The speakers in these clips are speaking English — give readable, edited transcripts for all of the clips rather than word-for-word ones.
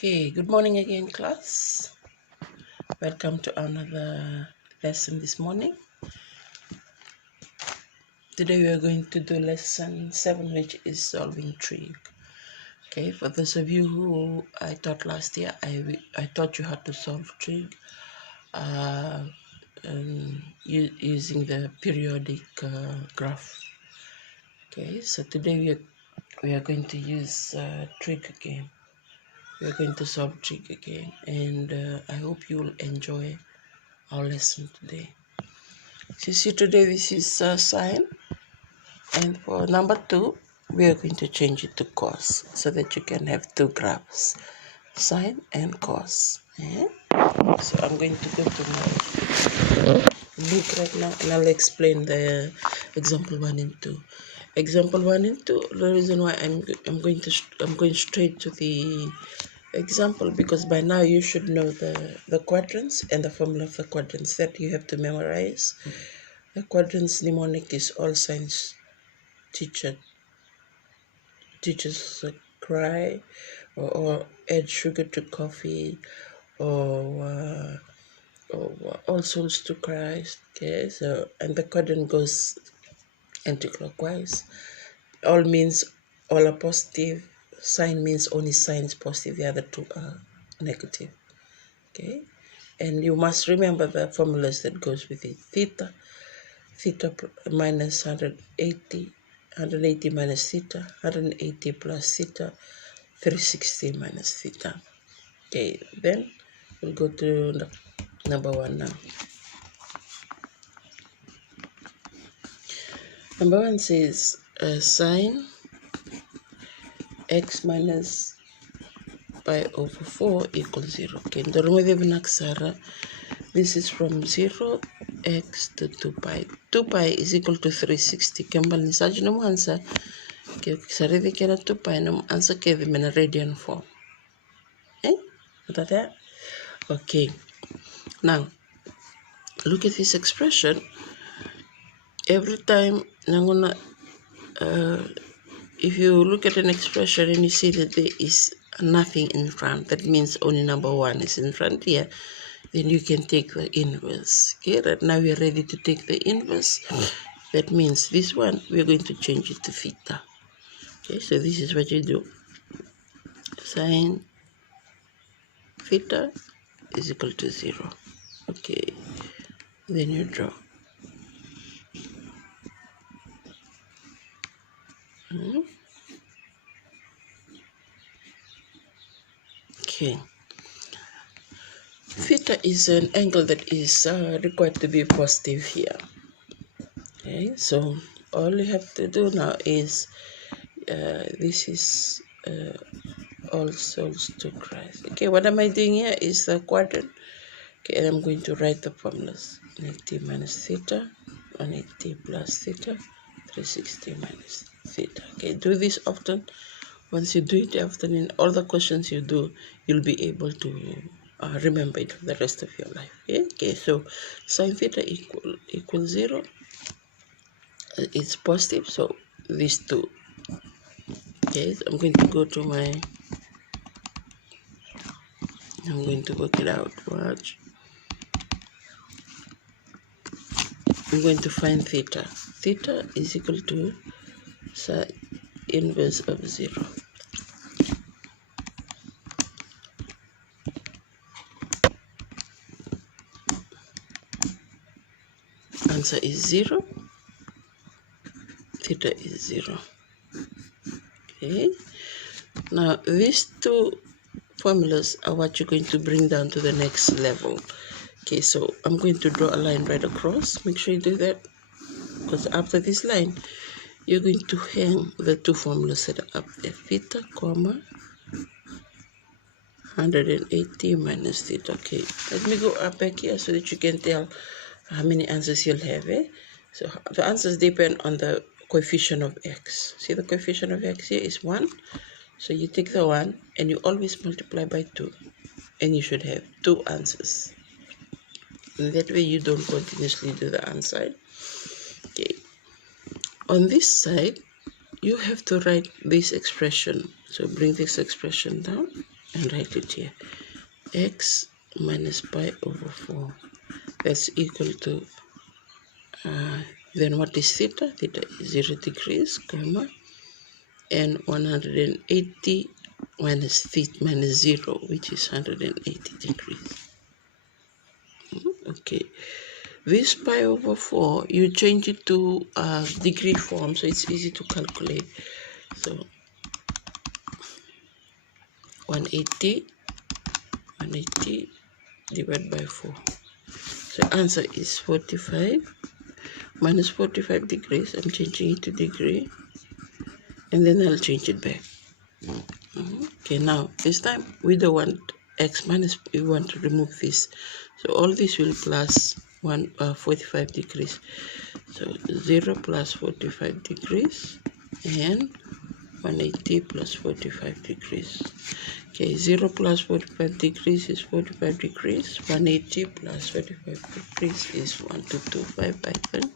Okay, good morning again, class. Welcome to another lesson this morning. Today we are going to do lesson 7, which is solving trig. Okay, for those of you who I taught last year, I taught you how to solve trig using the periodic graph. Okay, so today we are going to use trig again. We are going to solve trig again, and I hope you will enjoy our lesson today. So you see, today this is sine, and for number 2 we are going to change it to cos so that you can have two graphs, sine and cos. So I'm going to go to my book right now and I'll explain the example 1 and 2. Example 1 and 2, the reason why I'm going straight to the example, because by now you should know the quadrants and the formula of the quadrants that you have to memorize. The quadrants mnemonic is all science teachers cry, or add sugar to coffee, or all souls to Christ. Okay, so and the quadrant goes anti-clockwise. All means all are positive. Sign means only sign is positive, the other two are negative. Okay, and you must remember the formulas that goes with it. Theta minus 180 minus theta, 180 plus theta, 360 minus theta. Okay, then we'll go to number 1 now. Number 1 says sine x minus pi over 4 equals 0. Okay, this is from 0 x to 2 pi. 2 pi is equal to 360. Kembali ni saja na answer. Okay, kisarithi kena 2 pi na answer kevi mena radian form. That? Okay. Now, look at this expression. Every time, if you look at an expression and you see that there is nothing in front, that means only number 1 is in front here, then you can take the inverse. Okay, right now we are ready to take the inverse. That means this one, we are going to change it to theta. Okay, so this is what you do. Sine theta is equal to 0. Okay, then you draw. Okay. Theta is an angle that is required to be positive here. Okay, so all you have to do now is this is all souls to Christ. Okay, what am I doing here is the quadrant. Okay, and I'm going to write the formulas. 180 minus theta, 180 plus theta, 360 minus theta. Okay, do this often. Once you do it often in all the questions you do, you'll be able to remember it for the rest of your life. Okay, so sine theta equals 0. It's positive, so these two. Okay, so I'm going to go to I'm going to work it out. Watch. I'm going to find theta. Theta is equal to sine inverse of 0. Answer is 0. Theta is 0. Okay. Now these two formulas are what you're going to bring down to the next level. Okay, so I'm going to draw a line right across. Make sure you do that, because after this line, you're going to hang the two formulas that are up there. Theta, comma, 180 minus theta. Okay, let me go up back here so that you can tell how many answers you'll have. So the answers depend on the coefficient of x. See, the coefficient of x here is 1. So you take the 1 and you always multiply by 2. And you should have 2 answers. And that way you don't continuously do the answer. Okay. On this side, you have to write this expression. So bring this expression down. and write it here. X minus pi over 4. That's equal to, then what is theta? Theta is 0 degrees, comma, and 180 minus theta minus 0, which is 180 degrees. Okay. This pi over 4, you change it to degree form, so it's easy to calculate. So 180 divided by 4. So answer is 45 minus 45 degrees. I'm changing it to degree, and then I'll change it back. Okay, now this time we don't want x minus, we want to remove this. So all this will plus 45 degrees. So 0 plus 45 degrees and 180 plus 45 degrees. Okay, 0 plus 45 degrees is 45 degrees. 180 plus 45 degrees is 1225 by 10.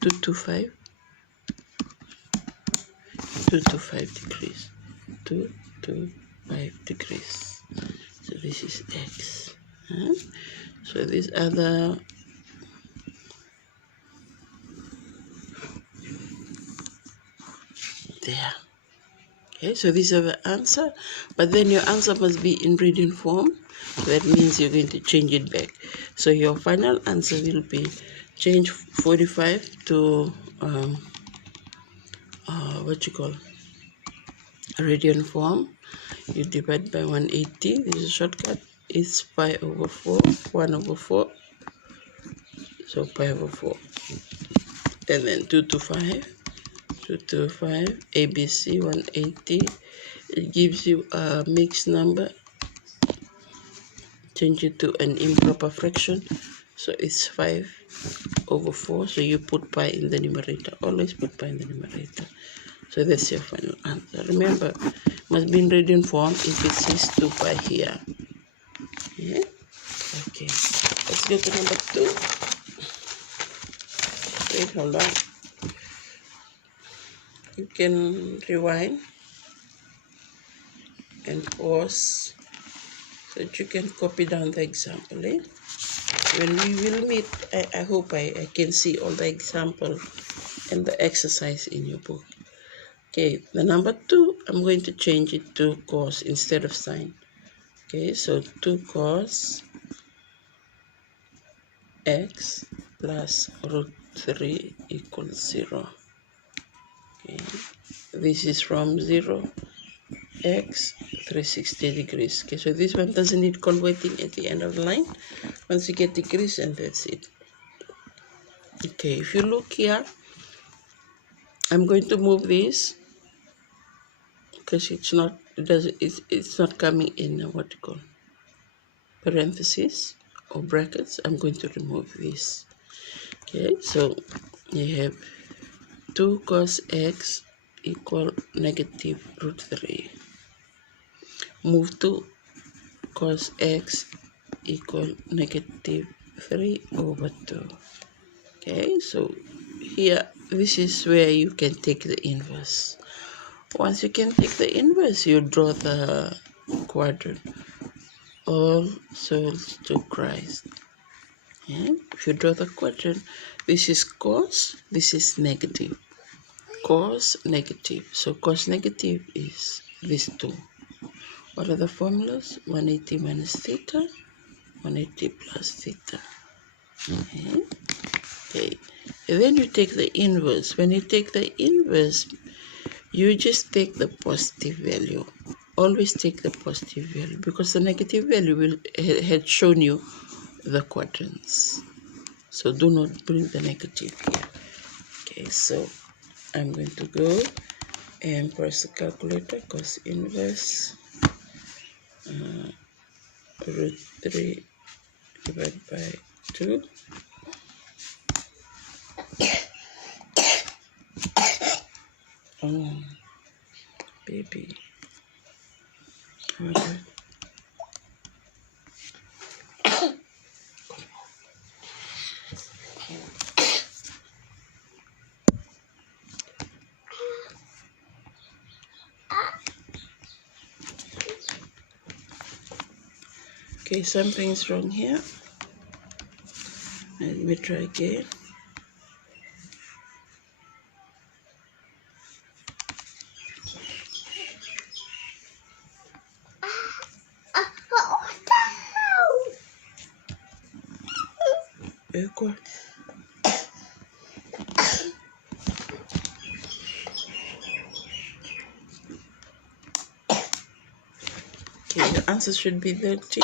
225 degrees. 225 degrees. So this is x. So these other there. Okay, so these are the answer, but then your answer must be in reading form. So that means you're going to change it back. So your final answer will be change 45 to what you call radian form. You divide by 180. This is a shortcut. It's pi over 4, 1 over 4. So pi over 4. And then 2 to 5. 2 to 5. ABC 180. It gives you a mixed number. Change it to an improper fraction. So it's 5 over 4. So you put pi in the numerator. Always put pi in the numerator. So that's your final answer. Remember, must be in radian form if it says 2 pi here. Yeah? Okay. Let's go to number 2. Wait, hold on. You can rewind and pause so that you can copy down the example. Eh? When we will meet, I hope I can see all the example and the exercise in your book. Okay, the number 2, I'm going to change it to cos instead of sine. Okay, so 2 cos x plus root 3 equals 0. Okay, this is from 0, x 360 degrees. Okay, so this one doesn't need converting at the end of the line. Once you get degrees, and that's it. Okay, if you look here, I'm going to move this because it's not coming in what you call parentheses or brackets. I'm going to remove this. Okay, so you have 2 cos x equal negative root 3. Move to cos x equal negative 3 over 2. Okay, so here, this is where you can take the inverse. Once you can take the inverse, you draw the quadrant. All souls to Christ. Yeah? If you draw the quadrant, this is cos, this is negative. Cos negative. So cos negative is these two. What are the formulas? 180 minus theta, 180 plus theta. Okay. Okay. And then you take the inverse. When you take the inverse, you just take the positive value. Always take the positive value because the negative value had shown you the quadrants. So do not bring the negative here. Okay, so I'm going to go and press the calculator. Cos inverse root 3 divided by 2. Oh, baby. Okay. Okay, something's wrong here. Let me try again. Equal. Okay, the answer should be 30.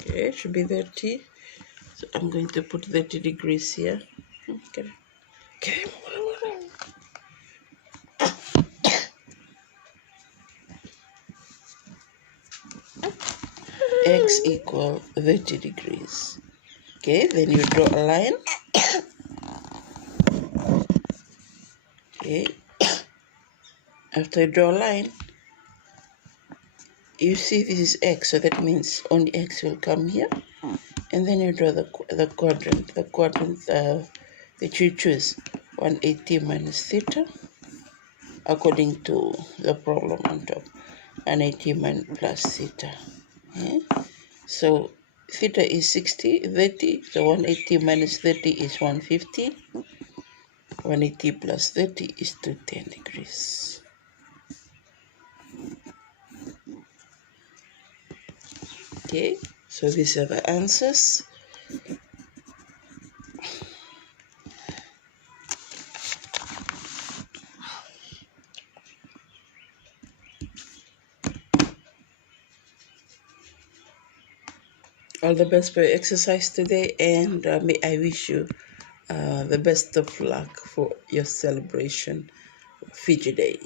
Okay, it should be 30. So I'm going to put 30 degrees here. Okay. Okay. X equal 30 degrees. Okay, then you draw a line. Okay. After you draw a line, you see this is X, so that means only X will come here. And then you draw the quadrant that you choose, 180 minus theta, according to the problem on top, 180 minus plus theta. Okay? So theta is 60, 30, so 180 minus 30 is 150. 180 plus 30 is 210 degrees. Okay, so these are the answers. All the best for your exercise today, and may I wish you the best of luck for your celebration, Fiji Day.